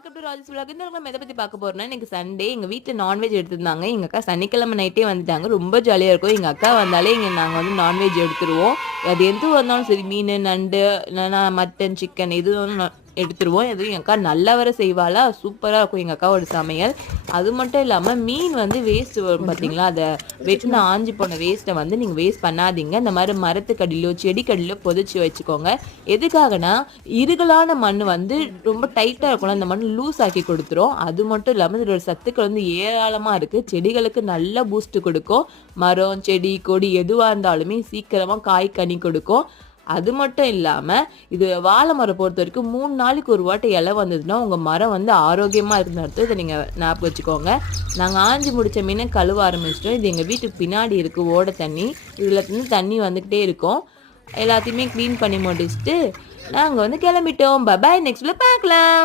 Welcome to Rajesh vlog. இந்த நம்ம எதை பத்தி பார்க்க போறோம்னா, இன்னைக்கு சண்டே எங்க வீட்ல நான்வெஜ் எடுத்திருந்தாங்க. எங்க அக்கா சனிக்கிழமை நைட்டே வந்துட்டாங்க. ரொம்ப ஜாலியா இருக்கும். எங்க அக்கா வந்தாலே நாங்க வந்து நான்வெஜ் எடுத்துருவோம். அது எது வந்தாலும் சரி, மீன், நண்டு, இல்லைன்னா மட்டன், சிக்கன் எது வேணாலும் எடுத்துருவோம். எதுவும் எங்க அக்கா நல்லா வேற செய்வாளா, சூப்பரா இருக்கும் எங்க அக்காவோட சமையல். அது மட்டும் இல்லாம மீன் வந்து வேஸ்ட் வரும் பார்த்தீங்களா, அத வெட்டின ஆஞ்சி போன வேஸ்ட்டை வந்து நீங்க வேஸ்ட் பண்ணாதீங்க. இந்த மாதிரி மரத்துக்கடியிலோ செடிக்கடியிலோ புதைச்சி வச்சுக்கோங்க. எதுக்காகனா, இருகலான மண் வந்து ரொம்ப டைட்டா இருக்கும்ல, அந்த மண் லூஸ் ஆக்கி கொடுத்துரும். அது மட்டும் இல்லாம இதோட சத்துக்கள் வந்து ஏராளமா இருக்கு. செடிகளுக்கு நல்ல பூஸ்ட் கொடுக்கும். மரம், செடி, கொடி எதுவா இருந்தாலுமே சீக்கிரமா காய், கனி கொடுக்கும். அது மட்டும் இல்லாம இது வாழை மரம் பொறுத்த வரைக்கும் 3 நாளைக்கு ஒரு வாட்டி இலை வந்ததுன்னா உங்க மரம் வந்து ஆரோக்கியமா இருக்குன்னு அர்த்தம். இதை நீங்க ஞாபகம் வச்சுக்கோங்க. நாங்க ஆஞ்சி முடிச்ச மீனை கழுவ ஆரம்பிச்சிட்டோம். இது எங்க வீட்டுக்கு பின்னாடி இருக்கு ஓட தண்ணி. இதுல இருந்து தண்ணி வந்துகிட்டே இருக்கும். எல்லாத்தையுமே க்ளீன் பண்ணி முடிச்சுட்டு நாங்க வந்து கிளம்பிட்டோம். பபாய், நெக்ஸ்ட்ல பார்க்கலாம்.